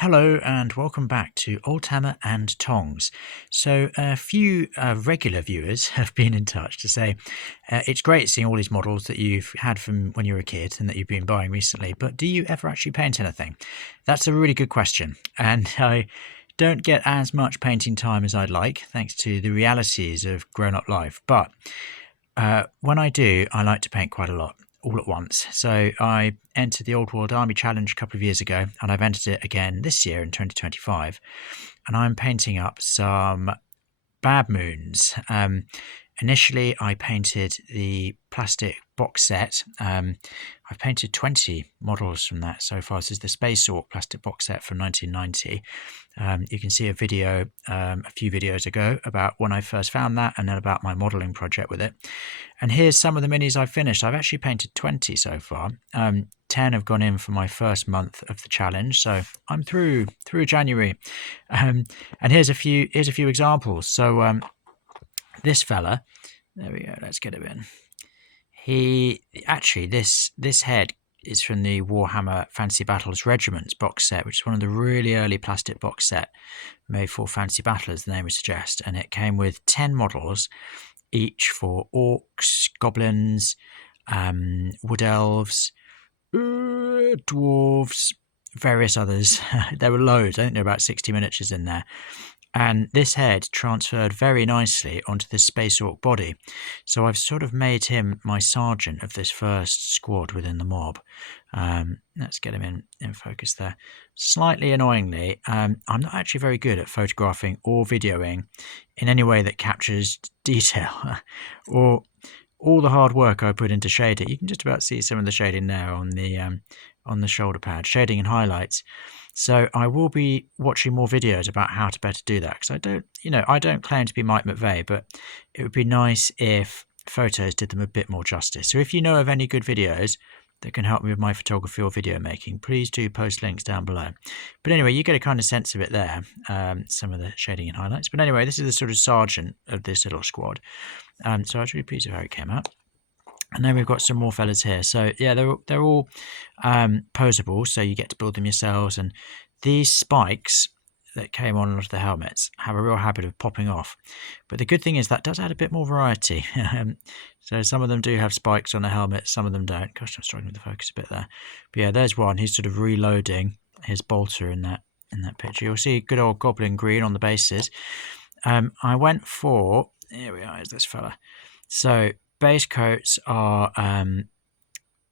Hello and welcome back to Oldhammer and Tongs. So a few regular viewers have been in touch to say it's great seeing all these models that you've had from when you were a kid and that you've been buying recently, but do you ever actually paint anything? That's a really good question, and I don't get as much painting time as I'd like thanks to the realities of grown-up life, but when I do, I like to paint quite a lot all at once. So I entered the Old World Army Challenge a couple of years ago, and I've entered it again this year in 2025. And I'm painting up some Bad Moons. Initially, I painted the plastic box set. I've painted 20 models from that so far. This is the Space Ork plastic box set from 1990. You can see a video a few videos ago about when I first found that and then about my modelling project with it. And here's some of the minis I've finished. I've actually painted 20 so far. 10 have gone in for my first month of the challenge, so I'm through January. And here's a few examples. So this fella, there we go. Let's get him in. He actually this head is from the Warhammer Fantasy Battles Regiments box set, which is one of the really early plastic box set made for Fantasy Battle, as the name would suggest. And it came with 10 models, each for orcs, goblins, wood elves, dwarves, various others. There were loads. I think there were about 60 miniatures in there. And this head transferred very nicely onto this Space Ork body. So I've sort of made him my sergeant of this first squad within the mob. Let's get him in focus there. Slightly annoyingly, I'm not actually very good at photographing or videoing in any way that captures detail or all the hard work I put into shading. You can just about see some of the shading there on the shoulder pad, shading and highlights. So I will be watching more videos about how to better do that, because I don't claim to be Mike McVeigh, but it would be nice if photos did them a bit more justice. So if you know of any good videos that can help me with my photography or video making, please do post links down below. But anyway, you get a kind of sense of it there, some of the shading and highlights. But anyway, this is the sort of sergeant of this little squad. So I was really pleased with how it came out. And then we've got some more fellas here. So yeah, they're all posable, so you get to build them yourselves. And these spikes that came on a lot of the helmets have a real habit of popping off. But the good thing is that does add a bit more variety. So some of them do have spikes on the helmet, some of them don't. Gosh, I'm struggling with the focus a bit there. But yeah, there's one. He's sort of reloading his bolter in that picture. You'll see good old goblin green on the bases. I went for, here we are, is this fella. So base coats are,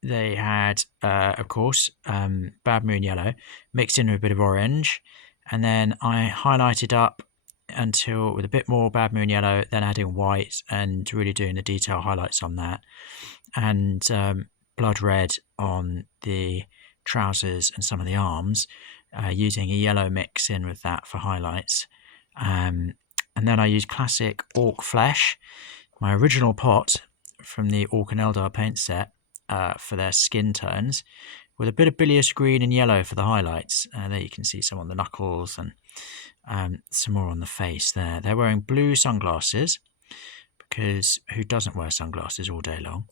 they had, of course, Bad Moon yellow mixed in with a bit of orange. And then I highlighted up until with a bit more Bad Moon yellow, then adding white and really doing the detail highlights on that. And blood red on the trousers and some of the arms, using a yellow mix in with that for highlights. And then I used classic orc flesh, my original pot from the Ork and Eldar paint set, for their skin tones, with a bit of bilious green and yellow for the highlights. There you can see some on the knuckles and some more on the face there. They're wearing blue sunglasses, because who doesn't wear sunglasses all day long?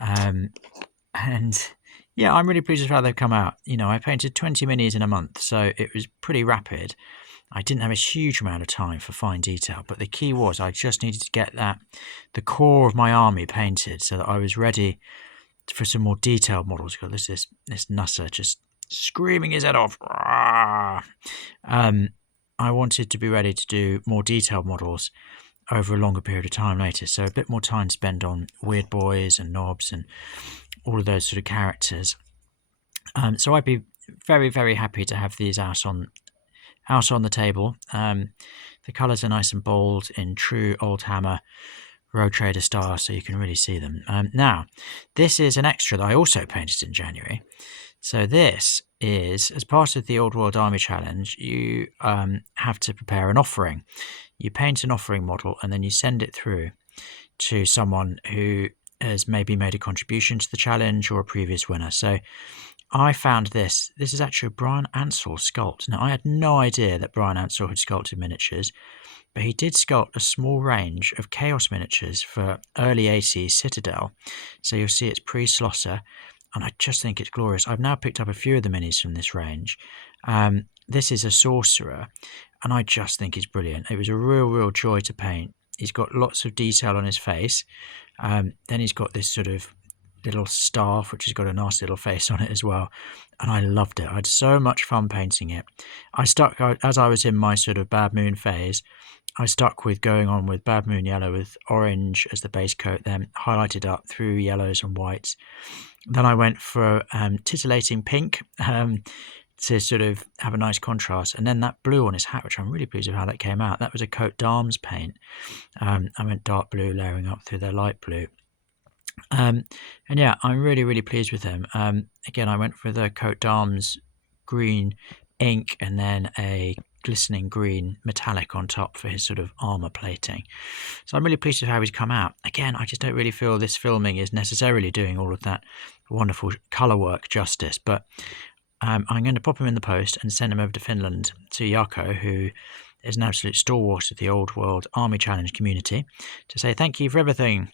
And yeah, I'm really pleased with how they've come out. I painted 20 minis in a month, so it was pretty rapid. I didn't have a huge amount of time for fine detail, but the key was I just needed to get the core of my army painted so that I was ready for some more detailed models. There's this nusser just screaming his head off. I wanted to be ready to do more detailed models over a longer period of time later, so a bit more time to spend on weird boys and knobs and all of those sort of characters. So I'd be very, very happy to have these out on the table. The colours are nice and bold in true Oldhammer Road Trader style, so you can really see them. Now, this is an extra that I also painted in January. So this is, as part of the Old World Army Challenge, you have to prepare an offering. You paint an offering model and then you send it through to someone who has maybe made a contribution to the challenge or a previous winner. So I found this. This is actually a Bryan Ansell sculpt. Now, I had no idea that Bryan Ansell had sculpted miniatures, but he did sculpt a small range of Chaos miniatures for early 80s Citadel. So you'll see it's pre-Slosser, and I just think it's glorious. I've now picked up a few of the minis from this range. this is a sorcerer, and I just think he's brilliant. It was a real joy to paint. He's got lots of detail on his face. Then he's got this sort of little staff, which has got a nice little face on it as well. And I loved it. I had so much fun painting it. As I was in my sort of Bad Moon phase, I stuck with going on with Bad Moon Yellow with orange as the base coat, then highlighted up through yellows and whites. Then I went for titillating pink to sort of have a nice contrast. And then that blue on his hat, which I'm really pleased with how that came out. That was a Coat d'Arms paint. I went dark blue layering up through the light blue. And yeah, I'm really pleased with him. Again, I went for the Coat d'Arms green ink and then a glistening green metallic on top for his sort of armor plating. So I'm really pleased with how he's come out. Again, I just don't really feel this filming is necessarily doing all of that wonderful color work justice, but I'm going to pop him in the post and send him over to Finland to Jaakko, who is an absolute stalwart of the Old World Army Challenge community, to say thank you for everything.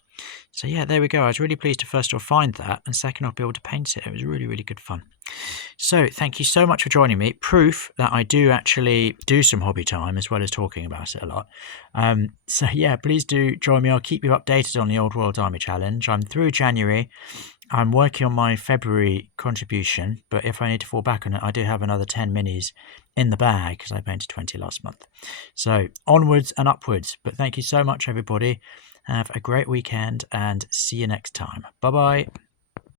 So yeah, there we go. I was really pleased to first of all find that, and second off be able to paint it. It was really good fun. So thank you so much for joining me. Proof that I do actually do some hobby time as well as talking about it a lot. So yeah, please do join me. I'll keep you updated on the Old World Army Challenge. I'm through January. I'm working on my February contribution, but if I need to fall back on it, I do have another 10 minis in the bag because I painted 20 last month. So onwards and upwards. But thank you so much, everybody. Have a great weekend and see you next time. Bye-bye.